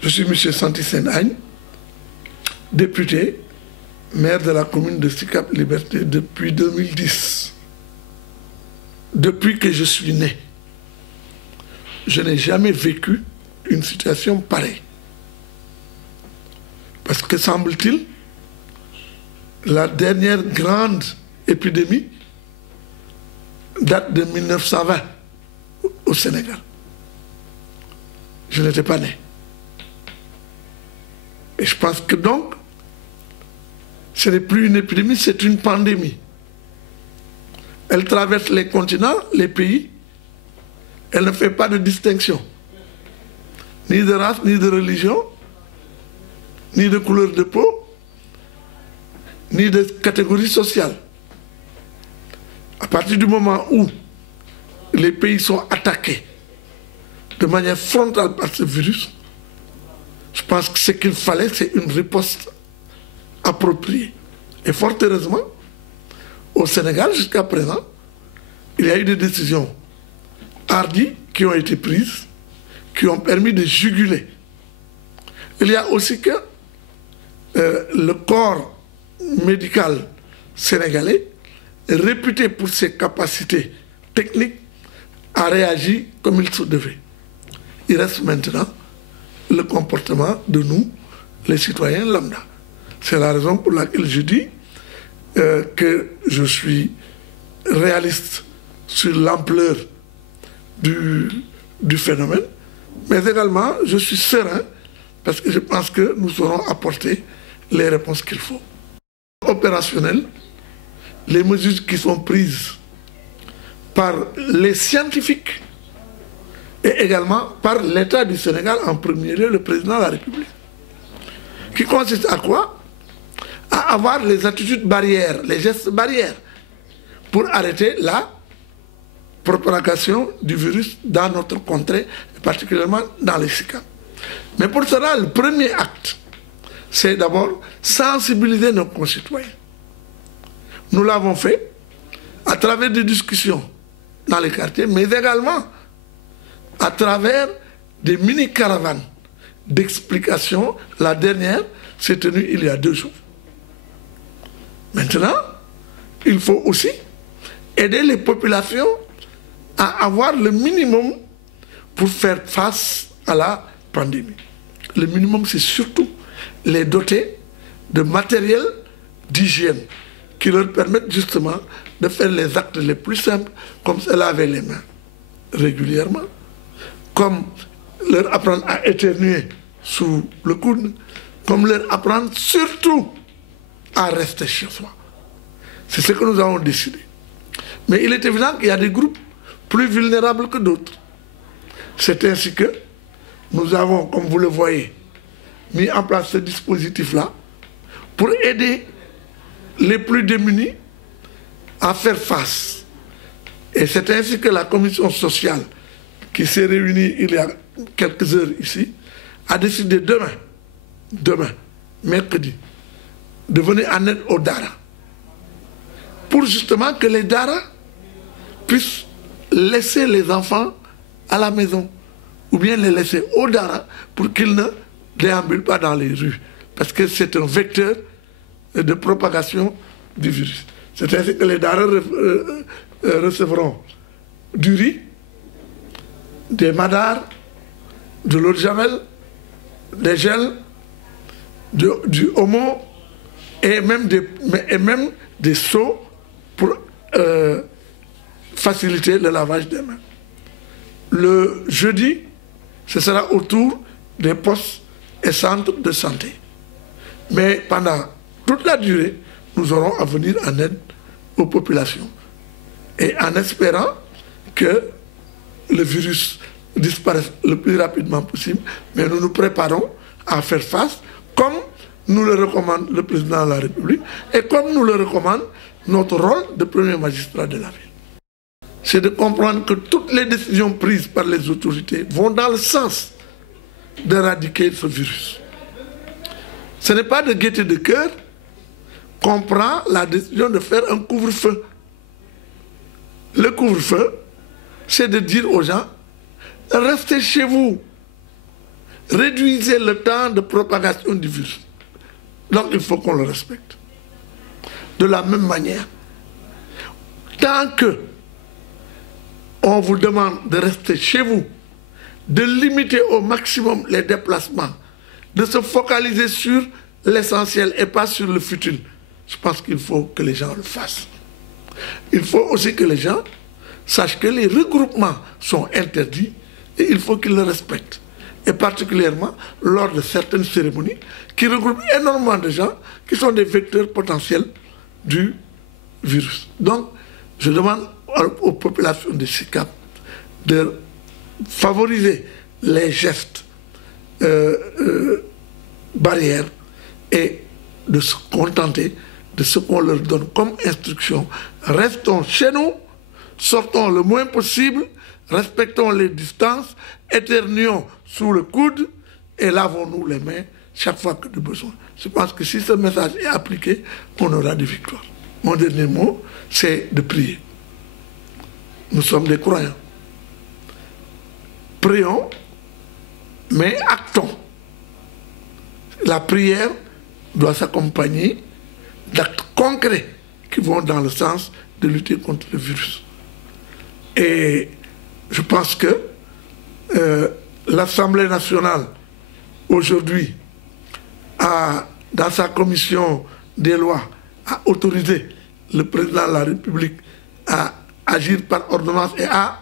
Je suis M. Santi Senagne, député, maire de la commune de Sicap Liberté depuis 2010. Depuis que je suis né, je n'ai jamais vécu une situation pareille. Parce que, semble-t-il, la dernière grande épidémie date de 1920 au Sénégal. Je n'étais pas né. Et je pense que donc, ce n'est plus une épidémie, c'est une pandémie. Elle traverse les continents, les pays. Elle ne fait pas de distinction, ni de race, ni de religion, ni de couleur de peau, ni de catégorie sociale. À partir du moment où les pays sont attaqués de manière frontale par ce virus, je pense que ce qu'il fallait, c'est une riposte appropriée. Et fort heureusement, au Sénégal, jusqu'à présent, il y a eu des décisions hardies qui ont été prises, qui ont permis de juguler. Il y a aussi que le corps médical sénégalais, réputé pour ses capacités techniques, a réagi comme il se devait. Il reste maintenant le comportement de nous, les citoyens lambda. C'est la raison pour laquelle je dis que je suis réaliste sur l'ampleur du phénomène, mais également je suis serein parce que je pense que nous saurons apporter les réponses qu'il faut. Opérationnel, les mesures qui sont prises par les scientifiques et également par l'État du Sénégal, en premier lieu le président de la République, qui consiste à quoi? À avoir les attitudes barrières, les gestes barrières, pour arrêter la propagation du virus dans notre contrée, particulièrement dans les SICAP. Mais pour cela, le premier acte, c'est d'abord sensibiliser nos concitoyens. Nous l'avons fait à travers des discussions dans les quartiers, mais également à travers des mini-caravanes d'explication. La dernière s'est tenue il y a 2 jours. Maintenant, il faut aussi aider les populations à avoir le minimum pour faire face à la pandémie. Le minimum, c'est surtout les doter de matériel d'hygiène qui leur permettent justement de faire les actes les plus simples, comme se laver les mains régulièrement, comme leur apprendre à éternuer sous le coude, comme leur apprendre surtout à rester chez soi. C'est ce que nous avons décidé. Mais il est évident qu'il y a des groupes plus vulnérables que d'autres. C'est ainsi que nous avons, comme vous le voyez, mis en place ce dispositif-là pour aider les plus démunis à faire face. Et c'est ainsi que la commission sociale, qui s'est réunie il y a quelques heures ici, a décidé demain, mercredi, de venir en aide aux Dara, pour justement que les Dara puissent laisser les enfants à la maison, ou bien les laisser aux Dara pour qu'ils ne déambulent pas dans les rues, parce que c'est un vecteur de propagation du virus. C'est ainsi que les Dara recevront du riz, des madars, de l'eau de javel, des gels, du omo et même des seaux pour faciliter le lavage des mains. Le jeudi, ce sera autour des postes et centres de santé. Mais pendant toute la durée, nous aurons à venir en aide aux populations. Et en espérant que le virus disparaisse le plus rapidement possible, mais nous nous préparons à faire face, comme nous le recommande le président de la République et comme nous le recommande notre rôle de premier magistrat de la ville. C'est de comprendre que toutes les décisions prises par les autorités vont dans le sens d'éradiquer ce virus. Ce n'est pas de gaieté de cœur qu'on prend la décision de faire un couvre-feu. Le couvre-feu, c'est de dire aux gens, restez chez vous. réduisez le temps de propagation du virus. Donc il faut qu'on le respecte. De la même manière, tant que on vous demande de rester chez vous, de limiter au maximum les déplacements, de se focaliser sur l'essentiel et pas sur le futile, je pense qu'il faut que les gens le fassent. Il faut aussi que les gens sachent que les regroupements sont interdits et il faut qu'ils le respectent. Et particulièrement lors de certaines cérémonies qui regroupent énormément de gens qui sont des vecteurs potentiels du virus. Donc, je demande aux populations de SICAP de favoriser les gestes barrières et de se contenter de ce qu'on leur donne comme instruction. Restons chez nous, sortons le moins possible, respectons les distances, éternuons sous le coude et lavons-nous les mains chaque fois que de besoin. Je pense que si ce message est appliqué, on aura des victoires. Mon dernier mot, c'est de prier. Nous sommes des croyants. Prions, mais actons. La prière doit s'accompagner d'actes concrets qui vont dans le sens de lutter contre le virus. Et je pense que l'Assemblée nationale, aujourd'hui, dans sa commission des lois, a autorisé le président de la République à agir par ordonnance et à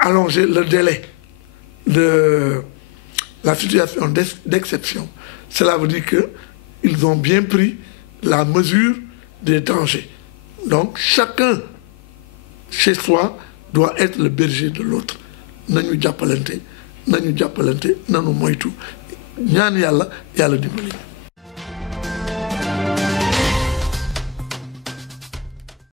allonger le délai de la situation d'exception. Cela veut dire qu'ils ont bien pris la mesure des dangers. Donc chacun, chez soi, doit être le berger de l'autre. Nañu jàppalante, nañu moytu. Ñaan Yàlla, Yàlla dimbali.